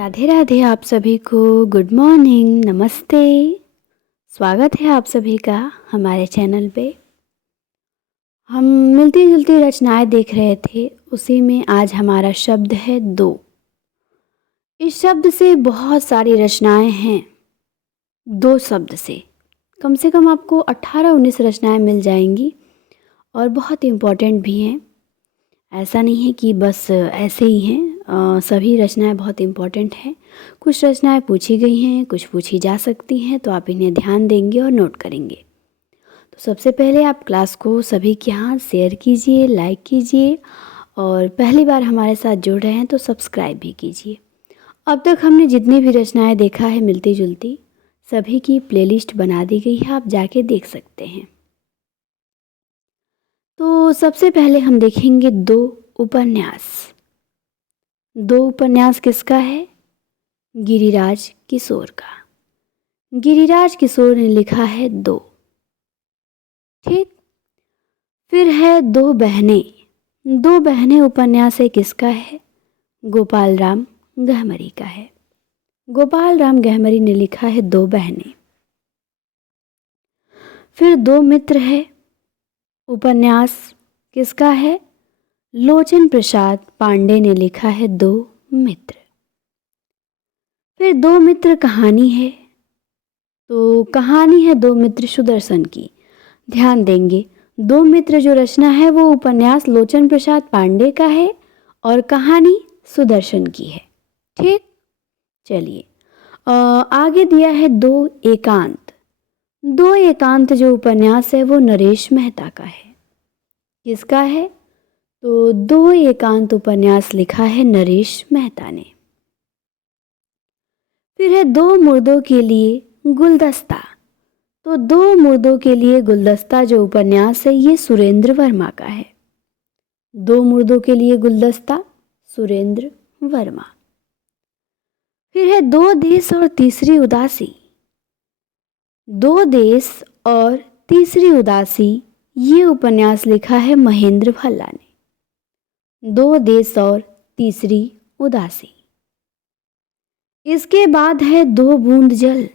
राधे राधे आप सभी को। गुड मॉर्निंग, नमस्ते। स्वागत है आप सभी का हमारे चैनल पे। हम मिलती जुलती रचनाएं देख रहे थे, उसी में आज हमारा शब्द है दो। इस शब्द से बहुत सारी रचनाएं हैं। दो शब्द से कम आपको 18-19 रचनाएं मिल जाएंगी और बहुत इम्पॉर्टेंट भी हैं। ऐसा नहीं है कि बस ऐसे ही हैं, सभी रचनाएं बहुत इम्पॉर्टेंट हैं। कुछ रचनाएं पूछी गई हैं, कुछ पूछी जा सकती हैं, तो आप इन्हें ध्यान देंगे और नोट करेंगे। तो सबसे पहले आप क्लास को सभी के यहाँ शेयर कीजिए, लाइक कीजिए और पहली बार हमारे साथ जुड़ रहे हैं तो सब्सक्राइब भी कीजिए। अब तक हमने जितनी भी रचनाएं देखा है मिलती जुलती, सभी की प्लेलिस्ट बना दी गई है, आप जाके देख सकते हैं। तो सबसे पहले हम देखेंगे दो उपन्यास। दो उपन्यास किसका है? गिरिराज किशोर का। गिरिराज किशोर ने लिखा है दो। ठीक। फिर है दो बहनें। दो बहनें उपन्यास है किसका है? गोपाल राम गहमरी का है। गोपाल राम गहमरी ने लिखा है दो बहनें। फिर दो मित्र है उपन्यास किसका है? लोचन प्रसाद पांडे ने लिखा है दो मित्र। फिर दो मित्र कहानी है, तो कहानी है दो मित्र सुदर्शन की। ध्यान देंगे, दो मित्र जो रचना है वो उपन्यास लोचन प्रसाद पांडे का है और कहानी सुदर्शन की है। ठीक। चलिए, आगे दिया है दो एकांत। दो एकांत जो उपन्यास है वो नरेश मेहता का है। किसका है? तो दो एकांत उपन्यास लिखा है नरेश मेहता ने। फिर है दो मुर्दों के लिए गुलदस्ता। तो दो मुर्दों के लिए गुलदस्ता जो उपन्यास है ये सुरेंद्र वर्मा का है। दो मुर्दों के लिए गुलदस्ता, सुरेंद्र वर्मा। फिर है दो देश और तीसरी उदासी। दो देश और तीसरी उदासी ये उपन्यास लिखा है महेंद्र भल्ला ने। दो देश और तीसरी उदासी। इसके बाद है दो बूंद जल।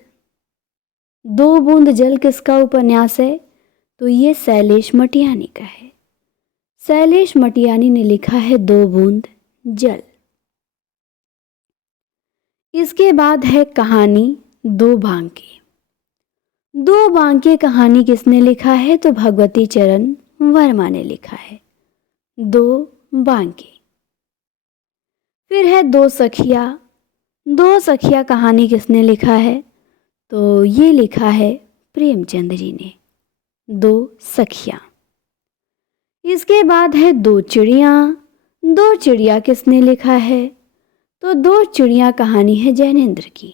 दो बूंद जल किसका उपन्यास है? तो ये शैलेश मटियानी का है। शैलेश मटियानी ने लिखा है दो बूंद जल। इसके बाद है कहानी दो बांके। दो बांके कहानी किसने लिखा है? तो भगवती चरण वर्मा ने लिखा है दो बांके। फिर है दो सखिया। दो सखिया कहानी किसने लिखा है? तो ये लिखा है प्रेमचंद जी ने, दो सखिया। इसके बाद है दो चिड़िया। दो चिड़िया किसने लिखा है? तो दो चिड़िया कहानी है जैनेन्द्र की।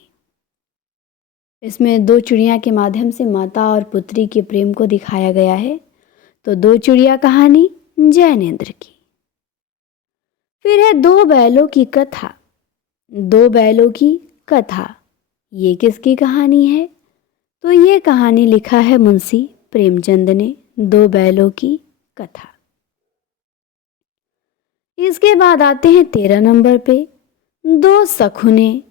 इसमें दो चिड़िया के माध्यम से माता और पुत्री के प्रेम को दिखाया गया है, तो दो चिड़िया कहानी जैनेन्द्र की। फिर है दो बैलों की कथा। दो बैलों की कथा ये किसकी कहानी है? तो ये कहानी लिखा है मुंशी प्रेमचंद ने, दो बैलों की कथा। इसके बाद आते हैं 13 नंबर पे दो सखुने।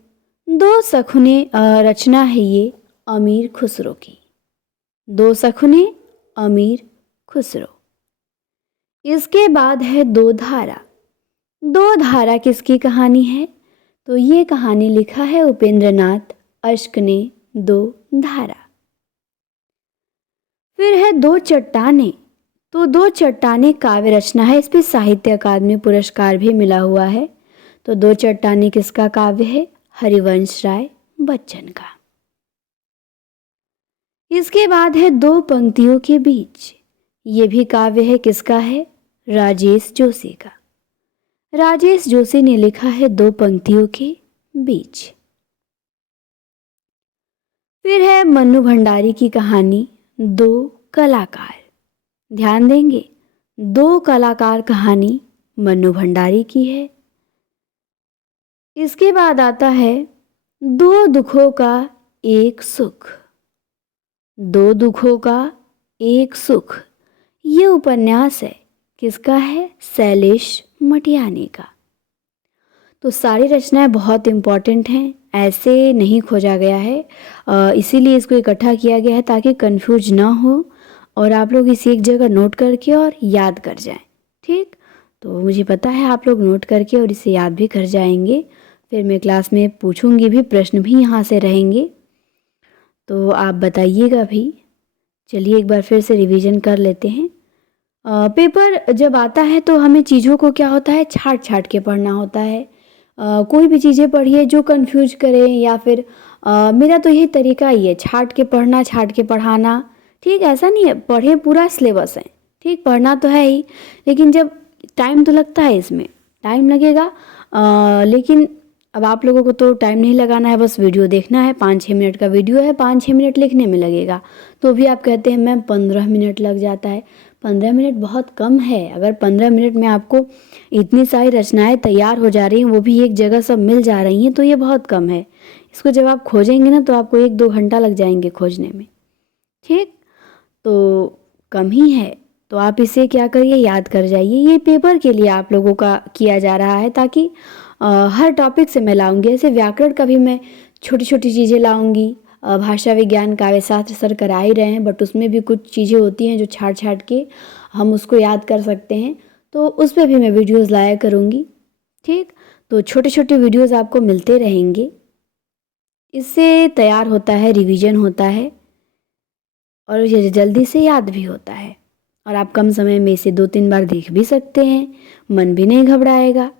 दो सखुने रचना है ये अमीर खुसरो की। दो सखुने अमीर खुसरो। इसके बाद है दो धारा। दो धारा किसकी कहानी है? तो ये कहानी लिखा है उपेंद्रनाथ अश्क ने, दो धारा। फिर है दो चट्टाने। तो दो चट्टाने काव्य रचना है, इस पे साहित्य अकादमी पुरस्कार भी मिला हुआ है। तो दो चट्टाने किसका काव्य है? हरिवंश राय बच्चन का। इसके बाद है दो पंक्तियों के बीच। ये भी काव्य है, किसका है? राजेश जोशी का। राजेश जोशी ने लिखा है दो पंक्तियों के बीच। फिर है मन्नू भंडारी की कहानी दो कलाकार। ध्यान देंगे, दो कलाकार कहानी मन्नू भंडारी की है। इसके बाद आता है दो दुखों का एक सुख। दो दुखों का एक सुख ये उपन्यास है, किसका है? शैलेश मटियानी का। तो सारी रचनाएं बहुत इम्पॉर्टेंट हैं, ऐसे नहीं खोजा गया है, इसीलिए इसको इकट्ठा किया गया है ताकि कंफ्यूज ना हो और आप लोग इसे एक जगह नोट करके और याद कर जाएं। ठीक, तो मुझे पता है आप लोग नोट करके और इसे याद भी कर जाएंगे। फिर मैं क्लास में पूछूंगी भी, प्रश्न भी यहाँ से रहेंगे, तो आप बताइएगा भी। चलिए एक बार फिर से रिवीजन कर लेते हैं। पेपर जब आता है तो हमें चीज़ों को क्या होता है, छाट छाट के पढ़ना होता है। कोई भी चीज़ें पढ़िए जो कंफ्यूज करें, या फिर मेरा तो यही तरीका ही है, छाट के पढ़ना, छाट के पढ़ाना। ठीक, ऐसा नहीं है पढ़े पूरा सिलेबस है, ठीक, पढ़ना तो है ही, लेकिन जब टाइम तो लगता है, इसमें टाइम लगेगा, लेकिन अब आप लोगों को तो टाइम नहीं लगाना है, बस वीडियो देखना है। 5-6 मिनट का वीडियो है, 5-6 मिनट लिखने में लगेगा, तो भी आप कहते हैं मैम 15 मिनट लग जाता है। 15 मिनट बहुत कम है। अगर 15 मिनट में आपको इतनी सारी रचनाएं तैयार हो जा रही हैं, वो भी एक जगह सब मिल जा रही हैं, तो ये बहुत कम है। इसको जब आप खोजेंगे ना तो आपको 1-2 घंटा लग जाएंगे खोजने में। ठीक, तो कम ही है, तो आप इसे क्या करिए, याद कर जाइए। ये पेपर के लिए आप लोगों का किया जा रहा है, ताकि हर टॉपिक से मैं लाऊंगी। ऐसे व्याकरण का भी मैं छोटी छोटी चीज़ें लाऊंगी। भाषा विज्ञान काव्य शास्त्र सर करा ही रहे हैं, बट उसमें भी कुछ चीज़ें होती हैं जो छाट छाट के हम उसको याद कर सकते हैं, तो उस पर भी मैं वीडियोज़ लाया करूँगी। ठीक, तो छोटे छोटे वीडियोज़ आपको मिलते रहेंगे। इससे तैयार होता है, रिवीजन होता है, और ये जल्दी से याद भी होता है, और आप कम समय में इसे 2-3 बार देख भी सकते हैं, मन भी नहीं घबराएगा।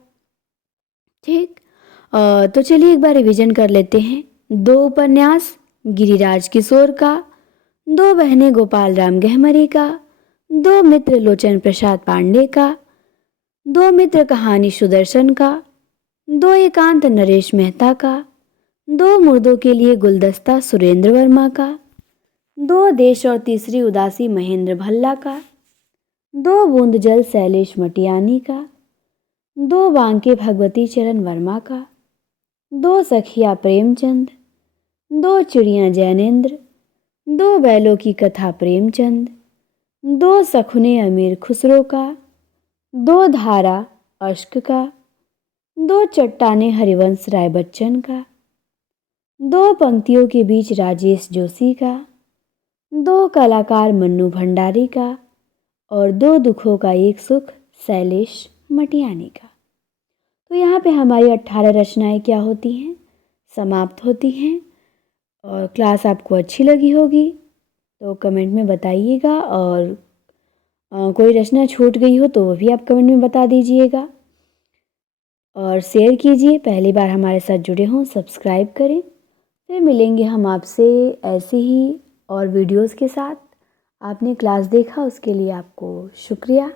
ठीक, तो चलिए एक बार रिवीजन कर लेते हैं। 2 उपन्यास गिरिराज किशोर का, 2 बहनें गोपाल राम गहमरी का, 2 मित्र लोचन प्रसाद पांडे का, 2 मित्र कहानी सुदर्शन का, 2 एकांत नरेश मेहता का, 2 मुर्दों के लिए गुलदस्ता सुरेंद्र वर्मा का, 2 देश और तीसरी उदासी महेंद्र भल्ला का, 2 बूंद जल शैलेश मटियानी का, 2 बांके भगवती चरण वर्मा का, 2 सखिया प्रेमचंद, 2 चिड़िया जैनेन्द्र, 2 बैलों की कथा प्रेमचंद, 2 सखुने अमीर खुसरो का, 2 धारा अश्क का, 2 चट्टाने हरिवंश राय बच्चन का, 2 पंक्तियों के बीच राजेश जोशी का, 2 कलाकार मन्नू भंडारी का, और 2 दुखों का एक सुख शैलेश मटियानी का। तो यहाँ पे हमारी 18 रचनाएं क्या होती हैं, समाप्त होती हैं। और क्लास आपको अच्छी लगी होगी तो कमेंट में बताइएगा, और कोई रचना छूट गई हो तो वो भी आप कमेंट में बता दीजिएगा, और शेयर कीजिए। पहली बार हमारे साथ जुड़े हों सब्सक्राइब करें। फिर मिलेंगे हम आपसे ऐसे ही और वीडियोस के साथ। आपने क्लास देखा उसके लिए आपको शुक्रिया।